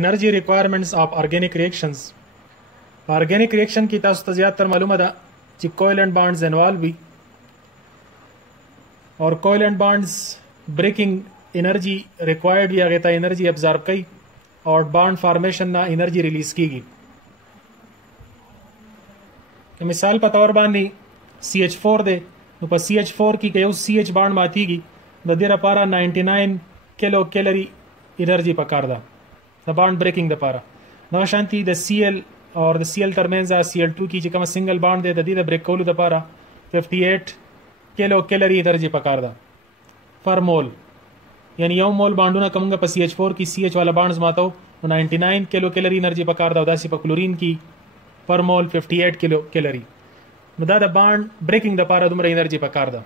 Energy requirements of organic reactions. Organic reaction की तासु ته زیاتره معلومه ده چې covalent bonds involve وي اور covalent bonds breaking energy required وي هغه ته energy absorb کوي اور bond formation نه energy release کیږي. مثال په تور باندې CH4 ده نو په CH4 کې یو CH bond ماتيږي د دې لپاره 99 کیلو کیلری انرژي پکار ده د bond breaking لپاره. نو شانتي د Cl اور د Cl ترمنځ Cl2 کې چې کوم سنگل bond دی د دې د بریک کولو لپاره 58 کیلو کیلری انرژي پکار ده پر مول. یعنی یو مول باندونه کومه په CH4 کې CH والا بانډز ماتو نو 99 کیلو کیلری انرژي پکار ده او داسې په کلورین کې پر مول 58 کیلو کیلری. نو دا د بانډ بریکینګ لپاره دومره انرژي پکار ده.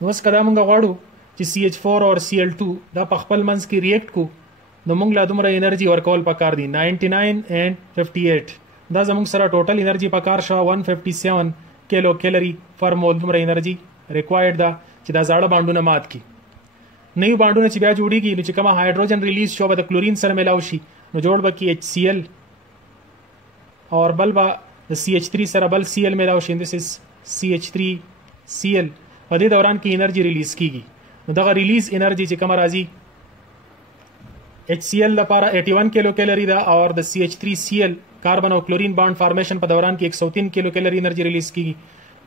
نو اوس کله موږ غواړو چې CH4 اور Cl2 دا په خپل منځ کې ریاکټ کو نو موږ لا دومره انرژي ورکول پکار دي 99 and 58 دا زموږ سره ټوټل انرژي پکار شو 157 کیلو کیلری پر مول دومره انرژي ریکوایرډ ده چې دا زاړه باندونه مات کی. نوی باندونه چې بیا جوړیږي نو چې کومه هایدروجن ریلیز شو به د کلورین سره ملاو شي نو جوړ به کی HCl اور بل به د CH3 سره بل Cl ملاو شي this is CH3Cl په دې دوران کې انرژي ریلیز کیږي. نو دغه ریلیز انرژي چې کومه راځي HCl لپاره 81 کیلو کیلری ده اور د CH3Cl کاربن او کلورین بانډ فارمیشن په دوران کې 103 کیلو کیلری انرژي ریلیز کیږي.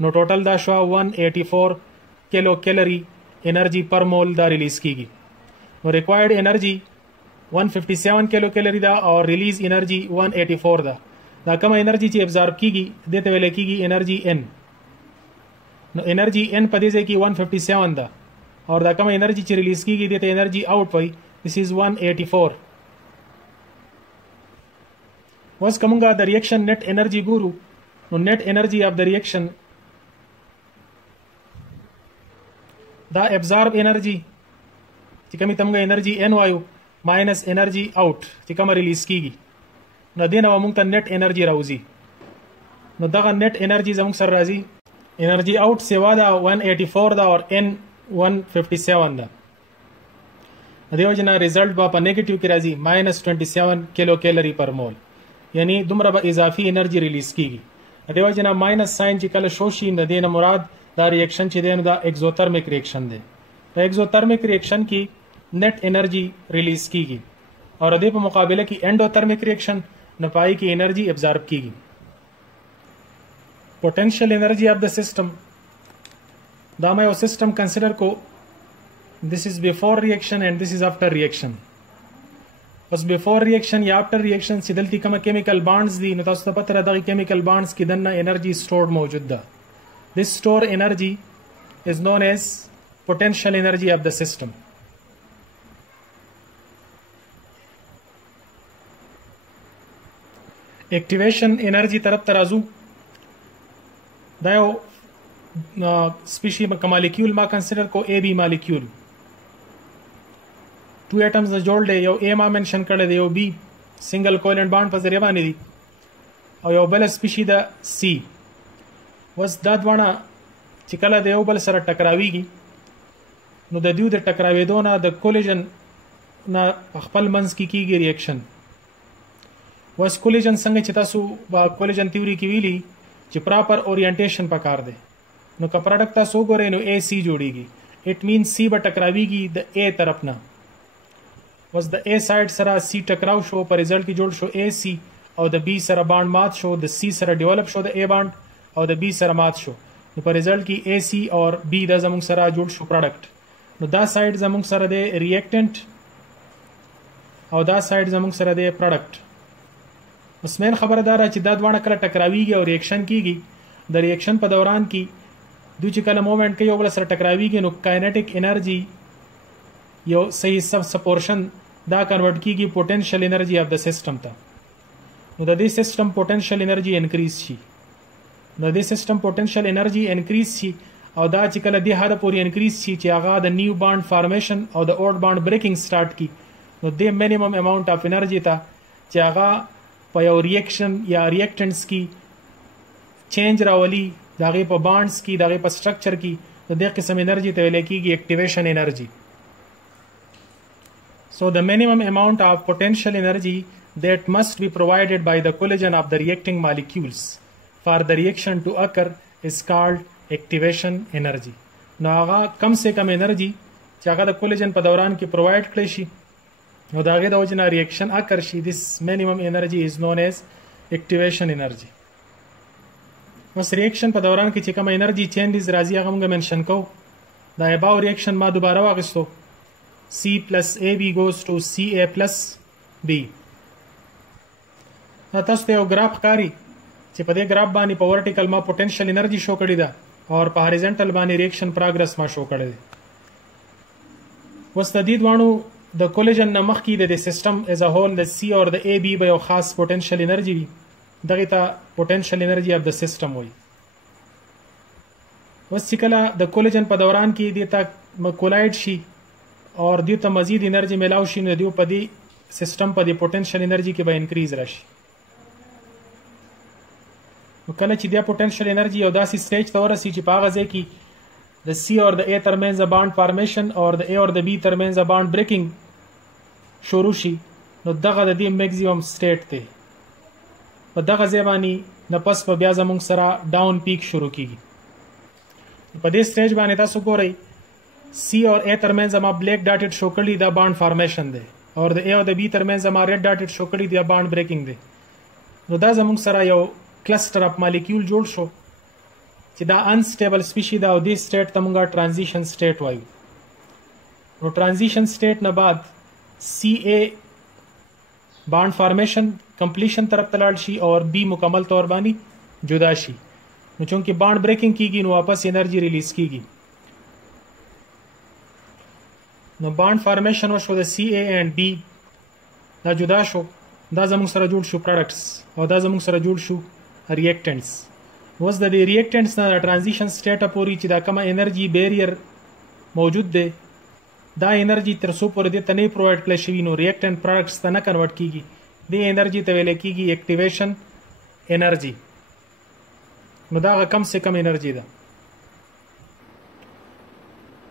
نو ټوټل دا شو 184 کیلو کیلری انرژي پر مول دا ریلیز کیږي. نو ریکوایرډ انرژي 157 کیلو کیلری ده اور ریلیز انرژي 184 ده. دا کومه انرژي چې ابزارب کیږي دته ویل کیږي انرژي N. نو انرژي N په دې ځای کې 157 ده اور دا کومه انرژي چې ریلیز کیږي دته انرژي آوټ وای this is 184. was کومه د ریاکشن net energy ګورو نو net energy of the reaction دا absorb energy چې کومه تمغه energy N وایو minus energy out چې کومه ریلیز کیږي نو دینه موږ ته net energy راوځي. نو دغه net energy زموږ سره راځي energy out سیوا دا 184 دا اور N 157 دا. دیو جنا ریزلټ با په نیگیټیو کې راځي -27 کیلو کیلری پر مول یعنی دومره به اضافي انرژي ریلیز کیږي. دیو جنا ماینس ساين چې کله شوشي نه دینه مراد دا ریاکشن چې دین دا ایگزوترمک ریاکشن دی. په ایگزوترمک ریاکشن کې نیٹ انرژي ریلیز کیږي اور د په مقابله کې انډوترمک ریاکشن نه پای کې انرژي ابزارب کیږي. پوتنشل انرژي اف د سیستم دا مې او سیستم کنسیډر کو this is before reaction and this is after reaction. بس before reaction یا after reaction چې دلته کومه chemical bonds دي نو تاسو ته پته را دغه chemical bonds کې دنه energy stored موجود ده. This stored energy is known as potential energy of the system. activation energy طرف ترازو دا یو سپیشي مالیکول ما کنسیډر کو AB مالیکول two atoms د جوړ دی یو A ما منشن کړی دی یو B سنگل کوولنٹ بانډ په ذریعہ باندې دی او یو بل سپیشي د C. وس دا دوانه چې کله د یو بل سره ټکراویږي نو د دیو د ټکراوېدو نه د کولیجن نه خپل منځ کې کیږي ریاکشن. وس کولیجن څنګه چې تاسو با کولیجن تیوري کې ویلي چې پراپر اورینټیشن پکار دی نو که پروډکټ تاسو ګورئ نو AC جوړیږي اټ مین C به ټکراویږي د A طرف نه. was the A side سره C ټکراو شو په ریزلټ کې جوړ شو AC او د B سره بانډ مات شو د C سره ډیولپ شو د A بانډ او د B سره مات شو نو په ریزلټ کې AC اور B د زموږ سره جوړ شو پروډکټ. نو دا سایډ زموږ سره د ریاکټنټ او دا سایډ زموږ سره د پروډکټ. اوس مین خبره دا چې دا دوانه کله ټکراویږي او ریاکشن کیږي د ریاکشن په دوران کې دوی چې کله موومنت کوي او بل سره ټکراویږي نو کاینټیک انرژي یو صحیح سب پورشن دا کنورټ کیږي پوتنشل انرژي اف د سیستم ته. نو د دې سیستم پوتنشل انرژي انکریز شي د دې سیستم پوتنشل انرژي انکریز شي او دا چې کله د حد پورې انکریز شي چې هغه د نیو بانډ فارمیشن او د اولډ بانډ بریکینګ سٹارټ کی نو د مینیمم اماونت اف انرژي ته چې هغه په یو ریاکشن یا ریاکټنټس کی چینج راولي دغه په بانډز کی دغه په سټرکچر کی د دې قسم انرژي ته ویل کېږي اکټیویشن انرژي. So the minimum amount of potential energy that must be provided by the collision of the reacting molecules for the reaction to occur is called activation energy. نو هغه کم سے کم انرژي چې هغه د کولیجن په دوران کې پرووایډ کړی شي نو د هغې د وجې نه ریاکشن اکر شي this minimum energy is known as activation energy. اوس ریاکشن په دوران کې چې کومه انرژي چینجز راځي هغه موږ منشن کوو. د اباو ریاکشن ما دوباره واخیستو C plus AB goes to CA plus B. دا تاسو ته یو ګراف ښکاري چې په دې ګراف باندې په ورټیکل ما پوټنشل انرژي شو کړې ده اور په هاریزنټل باندې ریاکشن پروګرس ما شو کړی دی. اوس د دې دواړو د کولیجن نه مخکې د سیسټم ایز ا هول د سی اور د ای بي به یو خاص پوټنشل انرژي وي دغې ته پوټنشل انرژي اف د سیسټم وایي. اوس چې کله د کولیجن په دوران کې دې ته کولایډ شي اور دې ته مزید انرژي میلاو شي نو دې په دې سیسټم په دې پوټنشل انرژي کې به انکریز راشي. کله چې بیا پوټنشل انرژي یو داسې سټیج ته ورسي چې په هغه ځای کې د سی اور د ای ترمنځ بانډ فارمیشن اور د ای اور د بي ترمنځ بانډ بریکینګ شروع شي نو دغه د دې میکزیمم سټیټ دی. په دغه ځای باندې نه پس په بیا زموږ سره ډاون پیک شروع کیږي. په دې سټیج باندې تاسو ګورئ سی اور ای ترمنځ ما بلیک ډاټډ شو کړي دا بانډ فارمیشن دی اور د ای او د بي ترمنځ ما ریډ ډاټډ شو کړي دا بانډ بریکینګ دی. نو دا زموږ سره یو کلسټر اف مالیکول جوړ شو چې دا انسټیبل سپیشي دا او دې سټیټ ته مونږه ټرانزیشن سټیټ وایو. نو ټرانزیشن سټیټ نه بعد سی ای بانډ فارمیشن کمپلیشن طرف ته لاړ شي اور بی مکمل طور باندې جدا شي نو چونکې بانډ بریکینګ کیږي نو واپس انرژي ریلیز کیږي. نو بانډ فارمیشن وشو د سی ای اینڈ بی دا جدا شو دا زموږ سره جوړ شو پروډکټس او دا زموږ سره جوړ شو ریاکټنټس. اوس د دې ریاکټنټس نه د ټرانزیشن سټیټ پورې چې دا کومه انرژي بیریر موجود دی دا انرژي تر څو پورې دې ته نه پرووایډ کړل شوي نو ریاکټنټ پروډکټس ته نه کنورټ کیږي. دې انرژي ته ویل کیږي اکټیویشن انرژي. نو دا کم سے کم انرژي ده.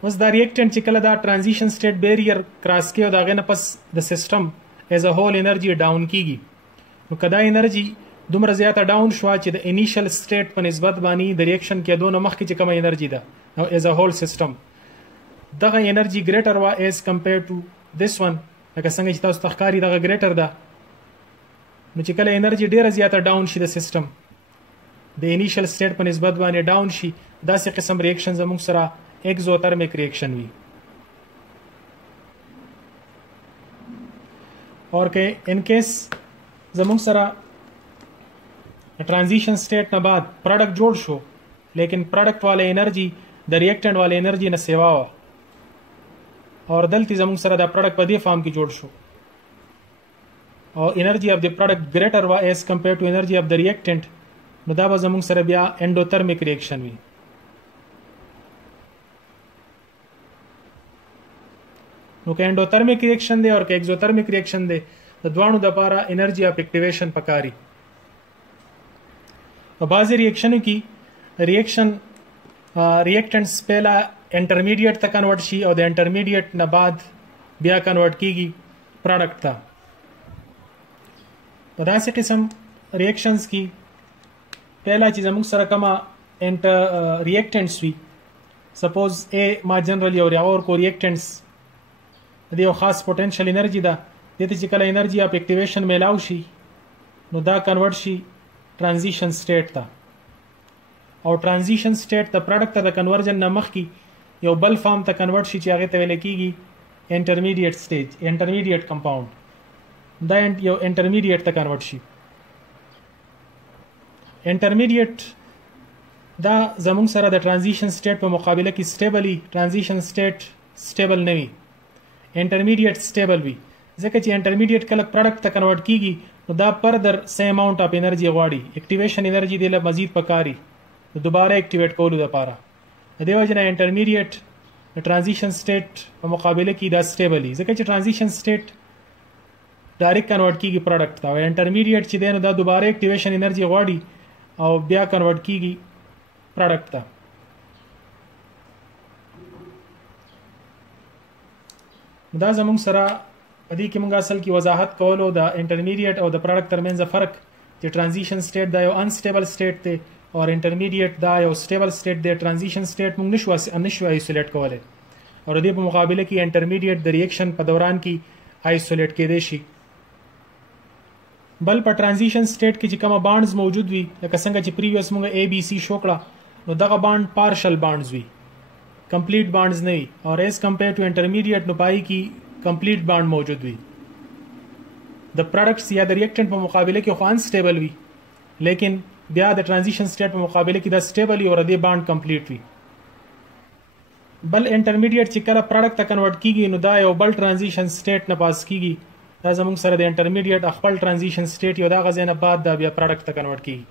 اوس دا ریاکټنټ چې کله دا ټرانزیشن سټیټ بیریر کراس کوي او دا غنه پس د سیسټم ایز ا هول انرژي ډاون کیږي نو کدا انرژي دومره زیاته ډاون شو چې د انیشل سټیټ په نسبت باندې د ریاکشن کېدو نه مخکې چې کومه انرژي ده نو ایز ا هول سیسټم دغه انرژي ګریټر وا ایز کمپیر ټو دیس ون لکه څنګه چې تاسو تخکاری دغه ګریټر ده نو چې کله انرژي ډیره زیاته ډاون شي د سیسټم د انیشل سټیټ په نسبت باندې ډاون شي داسې قسم ریاکشن زموږ سره ایکزوترمیک ریاکشن وي. اور که ان کیس زموږ سره ټرانزیشن سټیټ نه بعد پروډکټ جوړ شو لیکن پروډکټ والا انرژي د ریاکټنټ والا انرژي نه سیوا وه اور دلته زموږ سره دا پروډکټ په دې فارم کې جوړ شو او انرژي اف د پروډکټ ګریټر وا ایز کمپیر ټو انرژي اف د ریاکټنټ نو دا به زموږ سره بیا انډوترمیک ریاکشن وي. نو که انډوترمیک ریاکشن دی او که ایکزوترمیک ریاکشن دی د دواړو دپاره انرژي اف اکټیویشن پکاري. په بعضې ریاکشنو کې ریاکشن ریاکټنټس پهله انټرمیډیټ ته کنورټ شي او د انټرمیډیټ نه بعد بیا کنورټ کیږي پروډکټ ته. په داسې قسم ریاکشنز کې پهله چې زموږ سره کومه ریاکټنټس وي سپوز ای ما جنرلی او اور کو ریاکټنټس د یو خاص پوټنشل انرژي ده دې ته چې کله انرژي اف اکټیویشن میلاو شي نو دا کنورټ شي ټرانزیشن سټیټ ته او ټرانزیشن سټیټ د پروډکټ ته د کنورژن نه مخکې یو بل فارم ته کنورټ شي چې هغې ته ویل کېږي انټرمیډیټ سټیج انټرمیډیټ کمپاوند دا یو انټرمیډیټ ته کنورټ شي. انټرمیډیټ دا زموږ سره د ټرانزیشن سټیټ په مقابله کې سټیبلی ټرانزیشن سټیټ سټیبل نه وي انټرمیډیټ سټیبل وي ځکه چې انټرمیډیټ کله پروډکټ ته کنورټ کیږي نو دا فردر سیم اماونټ اف انرژي غواړي اکټیویشن انرژي دی له مزید پکاري د دوباره اکټیویټ کولو لپاره. د دې وجه نه انټرمیډیټ د ټرانزیشن سټیټ په مقابله کې دا سټیبل وي ځکه چې ټرانزیشن سټیټ ډایرکټ کنورټ کیږي پروډکټ ته او انټرمیډیټ چې دی نو دا دوباره اکټیویشن انرژي غواړي او بیا کنورټ کیږي پروډکټ ته. دا زموږ سره په دې کې موږ اصل کې وضاحت کولو د انټرمیډیټ او د پروډکټ ترمنځ فرق چې ټرانزیشن سټیټ دا یو انسټیبل سټیټ دی او انټرمیډیټ دا یو سټیبل سټیټ دی. ټرانزیشن سټیټ موږ نشو آیسولیټ کولای او د دې په مقابله کې انټرمیډیټ د ریاکشن په دوران کې آیسولیټ کېدای شي. بل په ټرانزیشن سټیټ کې چې کومه بانډز موجود وي لکه څنګه چې پریویس موږ اے بی سی شو کړه نو دغه بانډ پارشل بانډز وي کمپلیټ بانډز نه وي او ایز کمپیر ټو انټرمیډیټ نو پای کې کمپلیټ بانډ موجود وي. د پروډکټس یا د ریاکټنټ په مقابله کې خو انسټیبل وي لیکن بیا د ټرانزیشن سټیټ په مقابله کې دا سټیبل او د بانډ کمپلیټ وي. بل انټرمیډیټ چې کله پروډکټ ته کنورټ کیږي نو دا یو بل ټرانزیشن سټیټ نه پاس کیږي. دا زموږ سره د انټرمیډیټ خپل ټرانزیشن سټیټ یو دا غزنه بعد دا بیا پروډکټ ته کنورټ کیږي.